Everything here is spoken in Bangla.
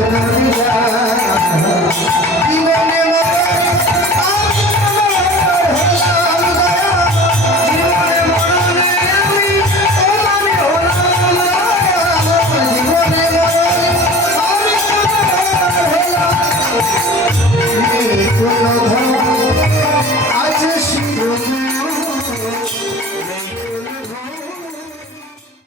la la la